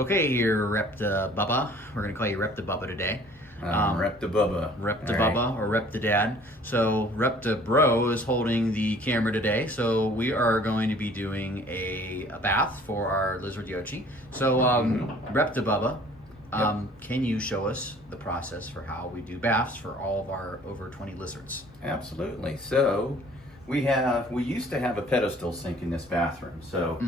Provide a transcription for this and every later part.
Okay, you're Repta Bubba. We're gonna call you Repta Bubba today. Repta Bubba. Repta Bubba or Repta Dad. So Repta Bro is holding the camera today. So we are going to be doing a bath for our lizard Yochi. So Repta Bubba, can you show us the process for how we do baths for all of our over 20 lizards? Absolutely. So we used to have a pedestal sink in this bathroom. So,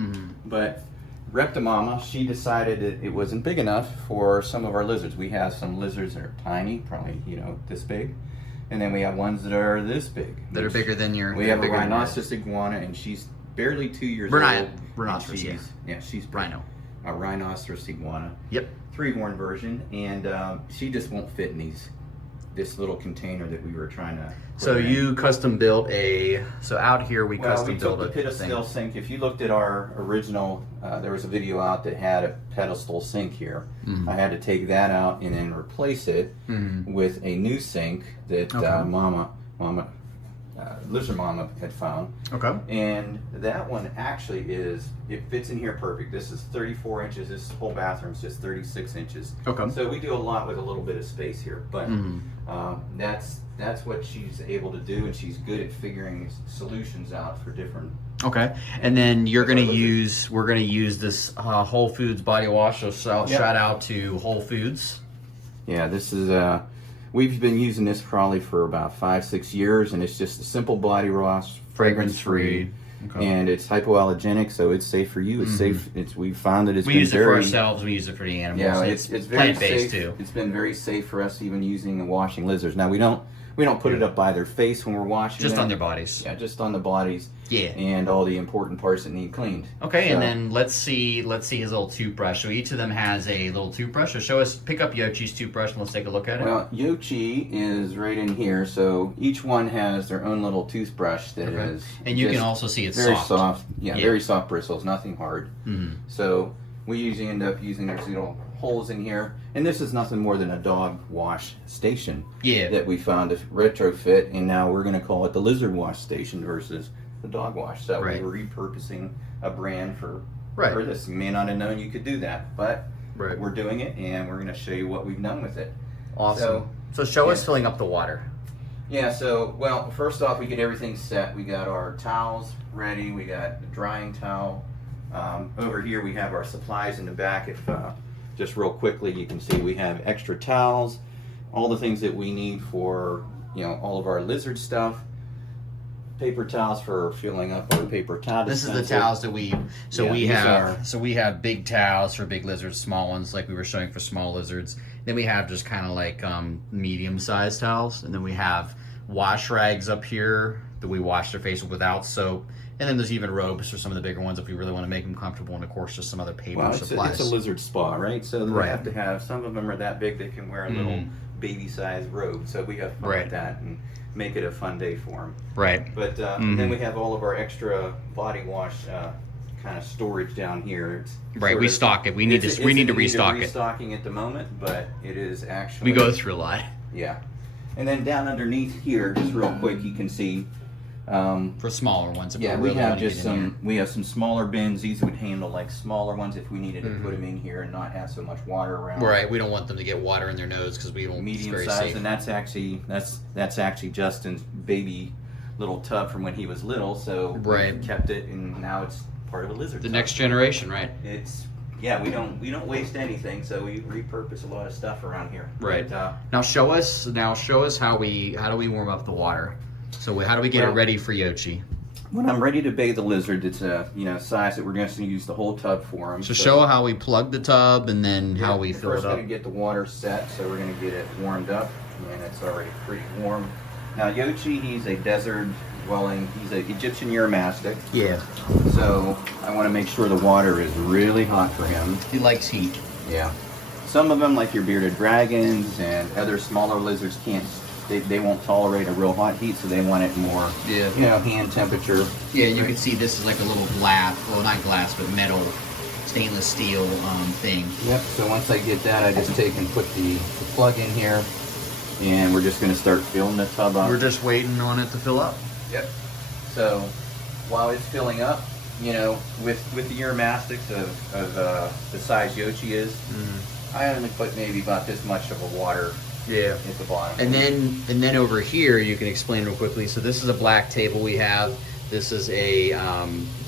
but Repta Mama, she decided that it wasn't big enough for some of our lizards. We have some lizards that are tiny, probably this big, and then we have ones that are this big. That are bigger than your. We have a rhinoceros iguana, and she's barely 2 years old. Rhinoceros, she's rhino. A rhinoceros iguana. Yep. 3-horn version, and she just won't fit in this little container that we were trying to. So you custom built so out here we custom built a pedestal sink. If you looked at our original, there was a video out that had a pedestal sink here. I had to take that out and then replace it with a new sink that Lizard Mama had found. Okay. And that one actually it fits in here perfect. This is 34 inches. This whole bathroom is just 36 inches. Okay. So we do a lot with a little bit of space here, but that's what she's able to do, and she's good at figuring solutions out for different. Okay, and then we're gonna use this Whole Foods body wash. So shout out to Whole Foods. Yeah, this is we've been using this probably for about 5-6 years, and it's just a simple body wash, fragrance free. Okay. And it's hypoallergenic, so it's safe for you. It's safe. We've found that we use it for ourselves. We use it for the animals. Yeah, it's very plant-based safe. too. It's been very safe for us, even using and washing lizards. Now we don't put it up by their face when we're washing. Just them. On their bodies. Yeah, just on the bodies. Yeah. And all the important parts that need cleaned. Okay, and then let's see his little toothbrush. So each of them has a little toothbrush. So pick up Yochi's toothbrush and let's take a look at it. Well, Yochi is right in here, so each one has their own little toothbrush that is. And you can also see it's very soft. soft. Yeah, very soft bristles, nothing hard. So we usually end up using these little holes in here, and this is nothing more than a dog wash station that we found to retrofit, and now we're going to call it the lizard wash station versus the dog wash. So we're repurposing a brand for this. You may not have known you could do that, but we're doing it, and we're going to show you what we've done with it. Awesome. So show us filling up the water. Yeah, so, well, first off, we get everything set. We got our towels ready. We got the drying towel. Over here, we have our supplies in the back. If just real quickly, you can see we have extra towels, all the things that we need for, all of our lizard stuff. Paper towels for filling up our paper towel dispenser. This is the towels that we have big towels for big lizards, small ones like we were showing for small lizards. Then we have just kind of like medium-sized towels, and then we have wash rags up here that we wash their face with without soap. And then there's even robes for some of the bigger ones if we really want to make them comfortable, and of course just some other paper supplies. It's a lizard spa, right? So they have to have, some of them are that big they can wear a little baby-sized robe. So we have fun with that and make it a fun day for them. Right. But then we have all of our extra body wash kind of storage down here. We stock it. We need to restock it. Restocking at the moment, but it is actually. We go through a lot. Yeah. And then down underneath here, just real quick, you can see. For smaller ones. Yeah, we have some smaller bins. These would handle like smaller ones if we needed to put them in here and not have so much water around. Right, we don't want them to get water in their nose because we don't. Medium size, and that's actually Justin's baby little tub from when he was little. So we kept it, and now it's part of a lizard. The next generation, right? We don't waste anything, so we repurpose a lot of stuff around here. Right. But, now show us how do we warm up the water. So how do we get it ready for Yochi? When I'm ready to bathe the lizard, it's a size that we're going to use the whole tub for him. So show how we plug the tub and then how we fill it up. We're going to get the water set, so we're going to get it warmed up, and it's already pretty warm. Now Yochi, he's a desert dwelling. He's an Egyptian Uromastic. Yeah. So I want to make sure the water is really hot for him. He likes heat. Yeah. Some of them, like your bearded dragons and other smaller lizards, can't. They won't tolerate a real hot heat, so they want it more, hand temperature. Yeah, you can see this is like a little glass, well not glass, but metal, stainless steel thing. Yep, so once I get that, I just take and put the plug in here, and we're just going to start filling the tub up. We're just waiting on it to fill up. Yep. So while it's filling up, you know, with the Uromastyx of the size Yochi is, I only put maybe about this much of a water at the bottom. And then over here, you can explain real quickly. So this is a black table we have. This is a,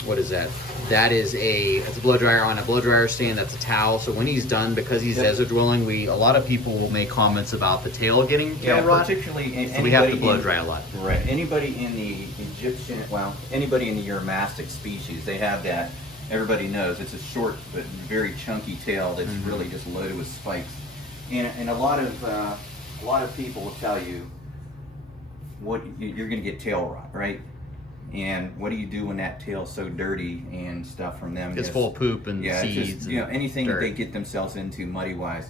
what is that? That is it's a blow dryer on a blow dryer stand. That's a towel. So when he's done, because he's desert dwelling, a lot of people will make comments about the tail getting tail rot. Particularly, so we have to blow dry a lot. Right. Anybody in the Egyptian, well, anybody in the Uromastyx species, they have that. Everybody knows it's a short but very chunky tail that's really just loaded with spikes. And a lot of people will tell you what you're going to get tail rot, right? And what do you do when that tail's so dirty and stuff from them? It's full of poop and seeds. Just, you know, anything that they get themselves into muddy wise,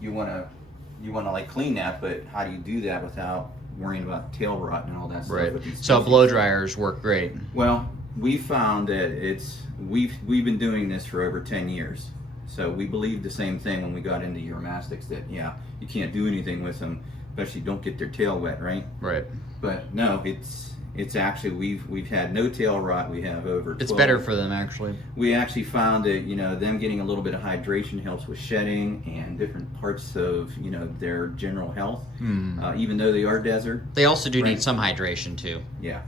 you want to like clean that, but how do you do that without worrying about tail rot and all that stuff? Right. So blow dryers work great. Well, we found that we've been doing this for over 10 years. So we believed the same thing when we got into Uromastyx, that you can't do anything with them, especially don't get their tail wet, right? Right. But no, it's actually we've had no tail rot. We have over 12. It's better for them actually. We actually found that, you know, them getting a little bit of hydration helps with shedding and different parts of, you know, their general health. Even though they are desert, they also do need some hydration too. Yeah.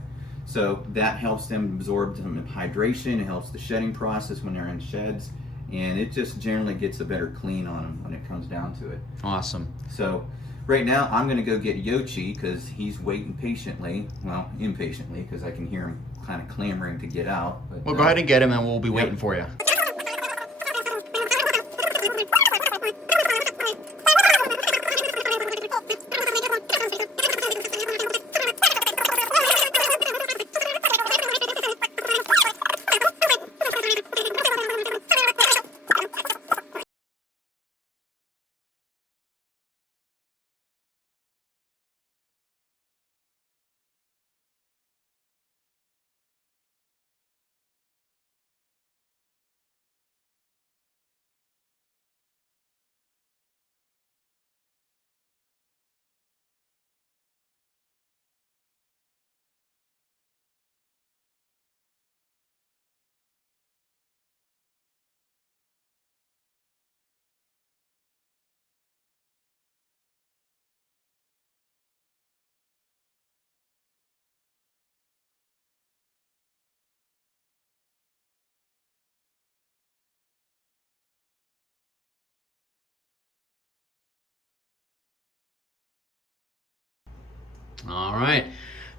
So that helps them absorb some hydration. It helps the shedding process when they're in sheds. And it just generally gets a better clean on them when it comes down to it. Awesome. So right now I'm going to go get Yochi because he's waiting patiently. Well, impatiently, because I can hear him kind of clamoring to get out. But, well, go ahead and get him and we'll be waiting for you. All right,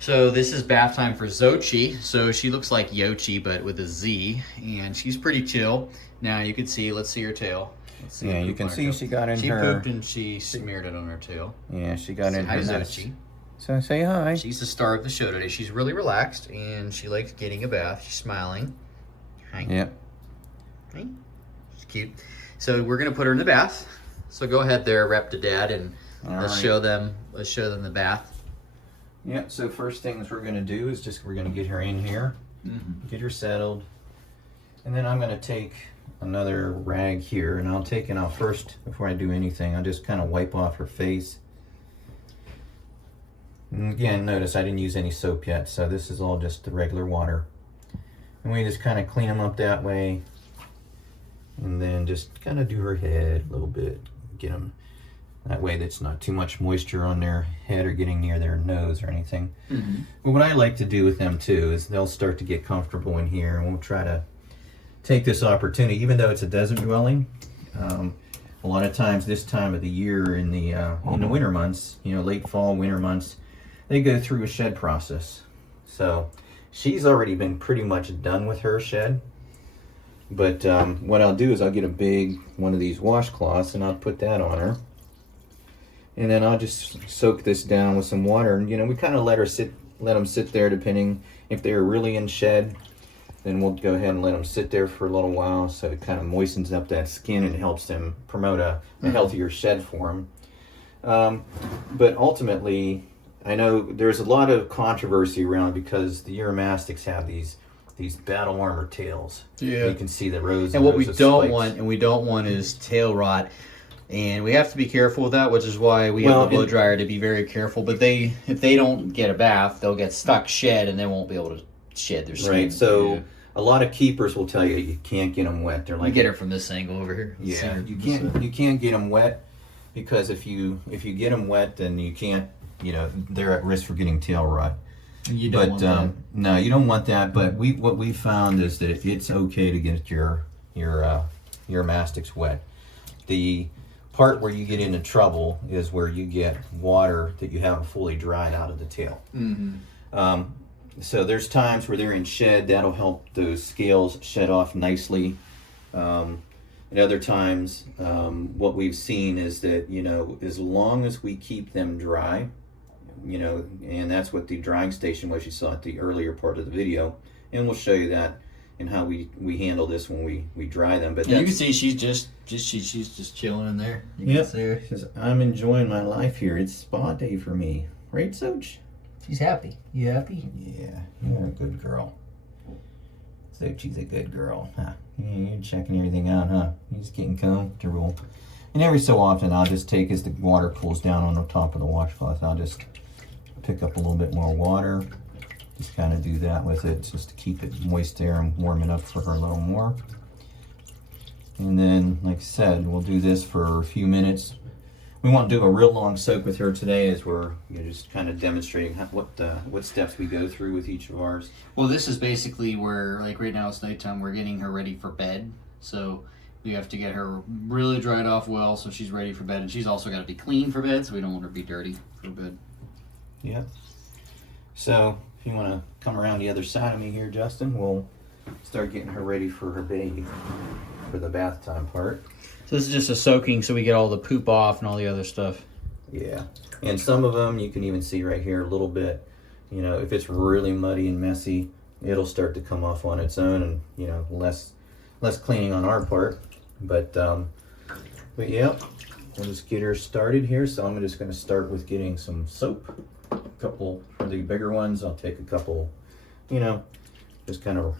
so this is bath time for Xochi. So she looks like Yochi, but with a Z, and she's pretty chill. Now you can see, let's see her tail. Let's see you can see she got in she her... She pooped and she smeared it on her tail. Yeah, she got in her Xochi. So say hi. She's the star of the show today. She's really relaxed, and she likes getting a bath. She's smiling. Hi. Yep. Hi. She's cute. So we're gonna put her in the bath. So go ahead there, Rep to Dad, and let's show them the bath. Yeah, so first things we're going to do is we're going to get her in here, get her settled, and then I'm going to take another rag here, and I'll first, before I do anything, I'll just kind of wipe off her face. And again, notice I didn't use any soap yet, so this is all just the regular water. And we just kind of clean them up that way, and then just kind of do her head a little bit, get them that way that's not too much moisture on their head or getting near their nose or anything. But what I like to do with them too is they'll start to get comfortable in here, and we'll try to take this opportunity, even though it's a desert dwelling. A lot of times this time of the year in the winter months, you know, late fall, winter months, they go through a shed process. So she's already been pretty much done with her shed. But what I'll do is I'll get a big one of these washcloths and I'll put that on her. And then I'll just soak this down with some water, and you know, we kind of let them sit there, depending if they're really in shed, then we'll go ahead and let them sit there for a little while, so it kind of moistens up that skin and helps them promote a healthier shed for them. But ultimately, I know there's a lot of controversy around because the Uromastyx have these battle armor tails. Yeah, you can see the rows. And what we don't want is tail rot. And we have to be careful with that, which is why we have the blow dryer to be very careful. But if they don't get a bath, they'll get stuck shed, and they won't be able to shed their skin. Right. So a lot of keepers will tell you you can't get them wet. They're like, get her from this angle over here. Yeah, you can't get them wet, because if you get them wet, then you can't, they're at risk for getting tail rot. You don't want that. No, you don't want that. But what we found is that it's okay to get your mastics wet. The part where you get into trouble is where you get water that you haven't fully dried out of the tail. Mm-hmm. So there's times where they're in shed, that'll help those scales shed off nicely. And other times, what we've seen is that, as long as we keep them dry, and that's what the drying station was you saw at the earlier part of the video, and we'll show you that and how we handle this when we dry them. But you can see she's just chilling in there. You can see her. She says, I'm enjoying my life here. It's spa day for me. Right, Soch? She's happy. You happy? Yeah, you're a good girl. Sochi's a good girl. Huh? You're checking everything out, huh? You're just getting comfortable. And every so often, I'll just take, as the water cools down on the top of the washcloth, I'll just pick up a little bit more water. Just kind of do that with it, just to keep it moist there and warm it up for her a little more. And then, like I said, we'll do this for a few minutes. We won't do a real long soak with her today, as we're just kind of demonstrating what steps we go through with each of ours. Well, this is basically where, like right now it's nighttime, we're getting her ready for bed. So we have to get her really dried off well so she's ready for bed. And she's also got to be clean for bed, so we don't want her to be dirty for bed. Yep. So if you want to come around the other side of me here, Justin, we'll start getting her ready for her baby, for the bath time part. So this is just a soaking so we get all the poop off and all the other stuff. Yeah. And some of them you can even see right here a little bit. If it's really muddy and messy, it'll start to come off on its own, and less cleaning on our part. But yeah, we'll just get her started here. So I'm just going to start with getting some soap. A couple for the bigger ones. I'll take a couple, just kind of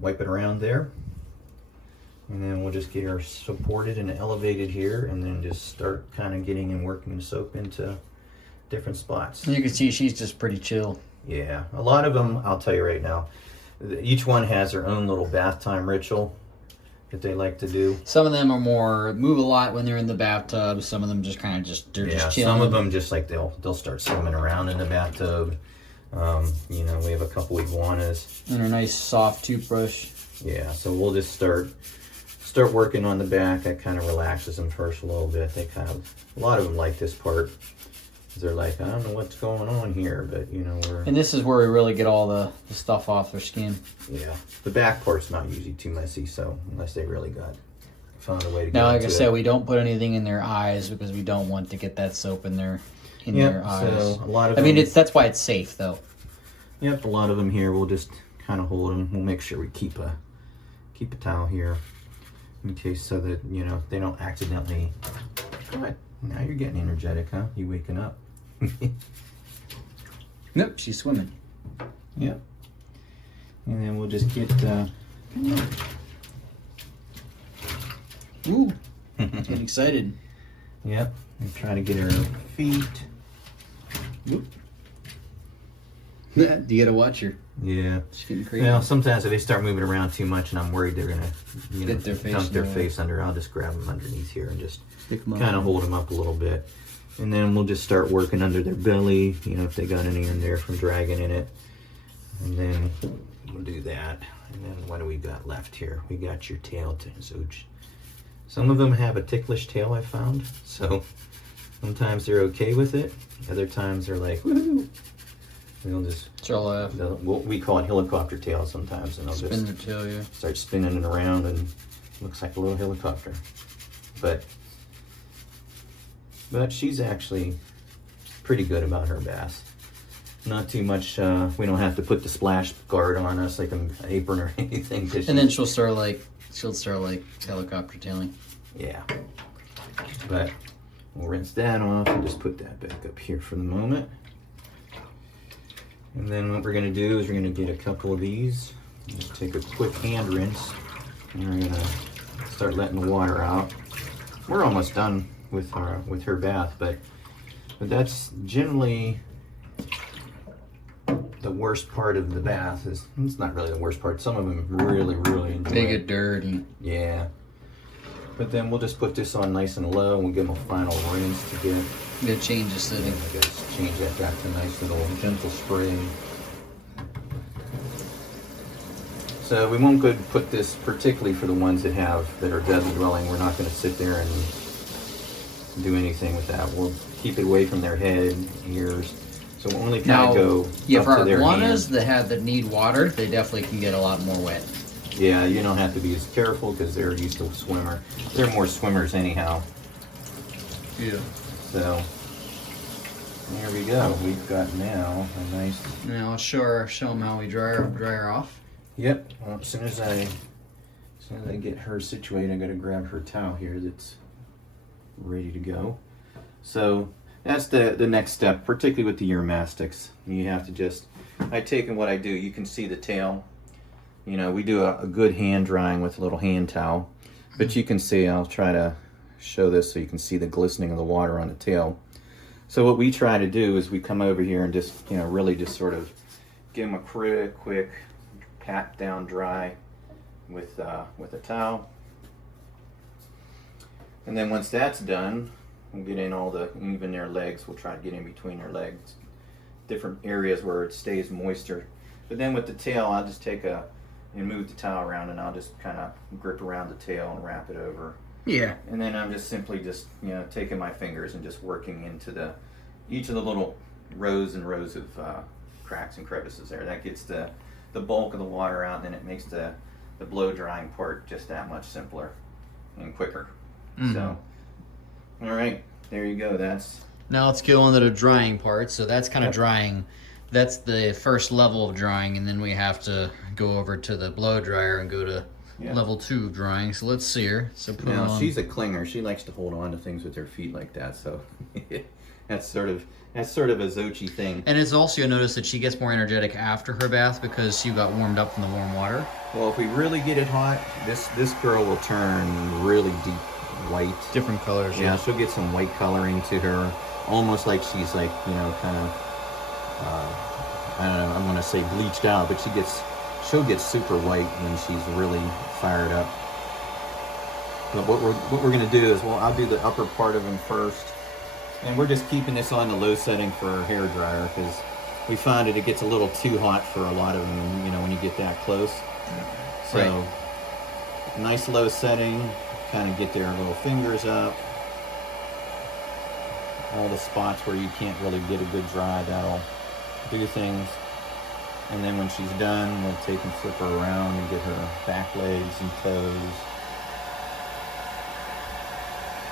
wipe it around there. And then we'll just get her supported and elevated here, and then just start kind of getting and working the soap into different spots. You can see she's just pretty chill. Yeah, a lot of them, I'll tell you right now, each one has their own little bath time ritual that they like to do. Some of them are more move a lot when they're in the bathtub. Some of them just kind of just chilling. Some of them just like they'll start swimming around in the bathtub. We have a couple iguanas and a nice soft toothbrush. Yeah, so we'll just start working on the back. That kind of relaxes them first a little bit. A lot of them like this part. They're like, I don't know what's going on here, but And this is where we really get all the stuff off their skin. Yeah, the back part's not usually too messy, so unless they really found a way to get now, like I into said, it. we don't put anything in their eyes because we don't want to get that soap in their eyes. So a lot of that's why it's safe though. Yep, a lot of them here we'll just kind of hold them. We'll make sure we keep a towel here in case, so that they don't accidentally. Good. Now you're getting energetic, huh? You waking up? Nope, she's swimming. Yep. And then we'll just get. Ooh, getting excited. Yep. And try to get her feet. Oop. You gotta watch her. Yeah. She's getting crazy. Well, sometimes if they start moving around too much and I'm worried they're gonna, get their face dump their face under, I'll just grab them underneath here and just kind of hold them up a little bit. And then we'll just start working under their belly, if they got any in there from dragging in it. And then we'll do that. And then what do we got left here? We got your tail, Zooch. Some of them have a ticklish tail, I found. So sometimes they're okay with it. Other times they're like, woohoo. They'll just, we call it helicopter tail sometimes. And they'll spin their tail, yeah. Start spinning it around and it looks like a little helicopter. But she's actually pretty good about her bath. Not too much, we don't have to put the splash guard on us like an apron or anything. And then she'll start like helicopter tailing. Yeah. But we'll rinse that off and just put that back up here for the moment. And then what we're going to do is we're going to get a couple of these. Just take a quick hand rinse. And we're going to start letting the water out. We're almost done with her bath, but that's generally the worst part of the bath is, it's not really the worst part. Some of them really enjoy it. They get dirty. Yeah. But then we'll just put this on nice and low and we'll give them a final rinse to get. You gotta change the setting. I gotta change that back to a nice little gentle spray. So we won't go put this particularly for the ones that are desert dwelling. We're not gonna sit there and do anything with that. We'll keep it away from their head, ears. So we'll only kind of go up for to their iguanas hands. that need water, they definitely can get a lot more wet. Yeah, you don't have to be as careful because they're used to swimmer. They're more swimmers anyhow. Yeah. So there we go. We've got now a nice. Now I'll show them how we dry her off. Yep. Well, as soon as I get her situated, I got to grab her towel here. That's ready to go. So that's the next step, particularly with the Uromastyx. You have to just. I take and what I do. You can see the tail. You know, we do a good hand drying with a little hand towel, but you can see, I'll try to show this so you can see the glistening of the water on the tail. So what we try to do is we come over here and just, you know, really just sort of give them a quick pat down dry with a towel. And then once that's done, we'll get in even their legs. We'll try to get in between their legs, different areas where it stays moisture. But then with the tail, I'll just and move the towel around, and I'll just kind of grip around the tail and wrap it over. Yeah. And then I'm just simply taking my fingers and just working into each of the little rows and rows of cracks and crevices there. That gets the bulk of the water out, and then it makes the blow drying part just that much simpler and quicker. Mm-hmm. So, all right, there you go. Now let's go on to the drying part. So that's kind of drying. That's the first level of drying, and then we have to go over to the blow dryer and go to level 2 of drying. So let's see her. So now she's a clinger. She likes to hold on to things with her feet like that. So that's sort of a Xochi thing. And it's also, you'll notice that she gets more energetic after her bath because she got warmed up from the warm water. Well, if we really get it hot, this girl will turn really deep white. Different colors. Yeah, she'll get some white coloring to her, almost like she's like, you know, kind of. I don't know, I'm going to say bleached out, but she'll get super white when she's really fired up. But what we're going to do is, I'll do the upper part of them first, and we're just keeping this on the low setting for our hair dryer because we find it gets a little too hot for a lot of them, you know, when you get that close. So, nice low setting, kind of get their little fingers up. All the spots where you can't really get a good dry, that'll do things. And then when she's done, we'll take and flip her around and get her back legs and toes.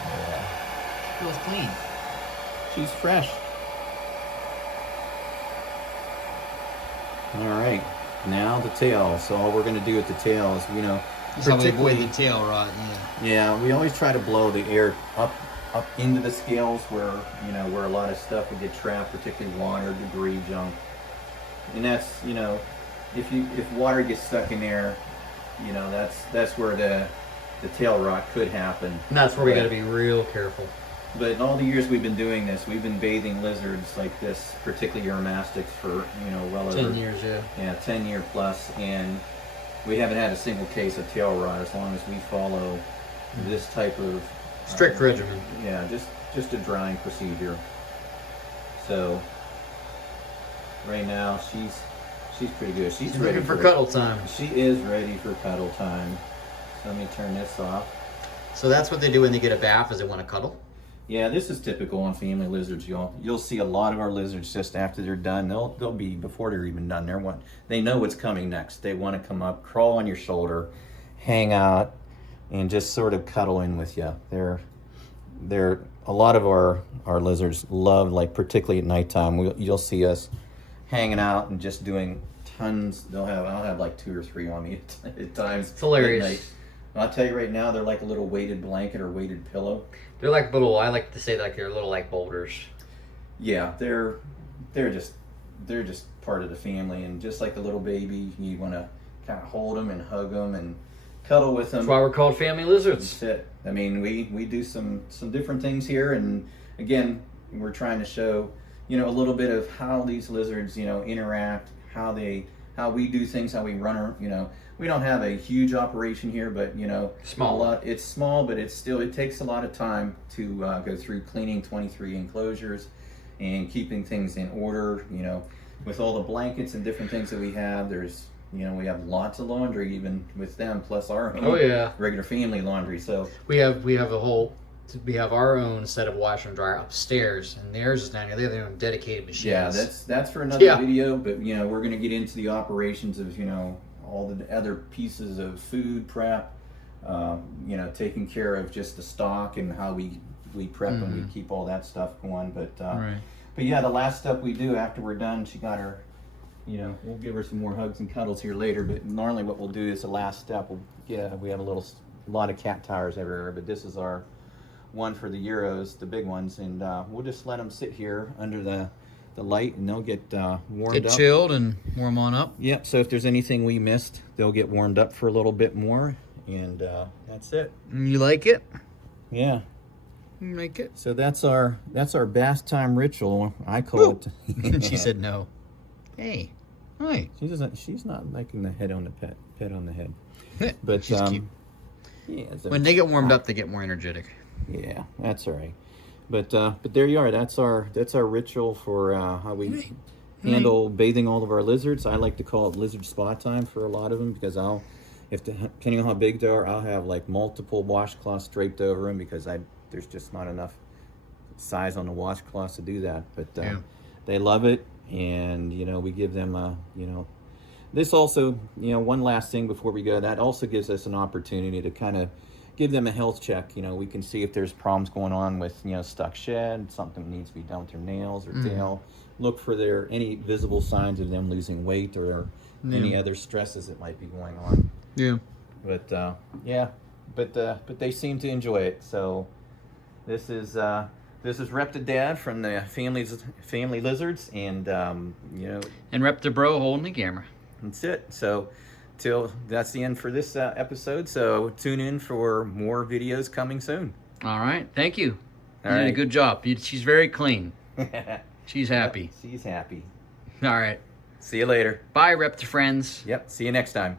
Yeah. Feels clean. She's fresh. All right, now the tail. So all we're going to do with the tail is, you know, that's how we avoid the tail rot. Yeah, we always try to blow the air up into the scales where a lot of stuff would get trapped, particularly water, debris, junk. And that's, you know, if water gets stuck in there, you know, that's where the tail rot could happen. And that's where we got to be real careful. But in all the years we've been doing this, we've been bathing lizards like this, particularly Uromastyx, for, you know, well over 10 years, yeah, 10 year plus, and we haven't had a single case of tail rot as long as we follow this type of strict regimen. Yeah, just a drying procedure. So right now she's pretty good. She's ready for cuddle time. She is ready for cuddle time. So let me turn this off. So that's what they do when they get a bath, is they want to cuddle? Yeah, this is typical on family lizards. You'll see a lot of our lizards just after they're done. They'll be, before they're even done, they know what's coming next. They want to come up, crawl on your shoulder, hang out, and just sort of cuddle in with you. They're a lot of our lizards love, like particularly at nighttime. You'll see us hanging out and just doing tons. I'll have like 2 or 3 on me at times. It's hilarious. I'll tell you right now, they're like a little weighted blanket or weighted pillow. They're like little. I like to say like they're little like boulders. Yeah, they're just part of the family, and just like a little baby, you want to kind of hold them and hug them and cuddle with them. That's why we're called family lizards. That's it. I mean, we do some different things here, and again, we're trying to show, you know, a little bit of how these lizards, you know, interact, how we do things, how we run our, we don't have a huge operation here, but small. It's small, but it takes a lot of time to go through cleaning 23 enclosures and keeping things in order. With all the blankets and different things that we have, we have lots of laundry even with them, plus our own regular family laundry. So we have our own set of washer and dryer upstairs, and theirs is down here. They have their own dedicated machines. Yeah, that's for another video. But we're going to get into the operations of all the other pieces of food prep, taking care of just the stock and how we prep and we keep all that stuff going. But yeah, the last step we do after we're done, she got her, we'll give her some more hugs and cuddles here later. But normally what we'll do is the last step. We have a lot of cat towers everywhere, but this is our one for the Euros, the big ones, and we'll just let them sit here under the light, and they'll get warmed up. Get chilled and warm on up. Yep. So if there's anything we missed, they'll get warmed up for a little bit more, and that's it. You like it? Yeah. You like it? So that's our bath time ritual. I call it. She said no. Hey. Hi. She's not liking the head on the pet on the head. But she's cute. Yeah. When they get warmed up, they get more energetic. Yeah, that's all right. But there you are. That's our ritual for how we handle bathing all of our lizards. I like to call it lizard spa time for a lot of them, because depending on how big they are, I'll have like multiple washcloths draped over them, because there's just not enough size on the washcloths to do that. But they love it, and we give them this also, one last thing before we go. That also gives us an opportunity to kind of give them a health check. We can see if there's problems going on with, stuck shed, something needs to be done with their nails or tail. Look for any visible signs of them losing weight or any other stresses that might be going on. Yeah. But but they seem to enjoy it. So this is Rep to Dad from the Family Lizards, and and Rep to Bro holding the camera. That's it. So that's the end for this episode. So tune in for more videos coming soon. All right. Thank you. You did a good job. She's very clean. She's happy. Yep, she's happy. All right. See you later. Bye, Rep to friends. Yep. See you next time.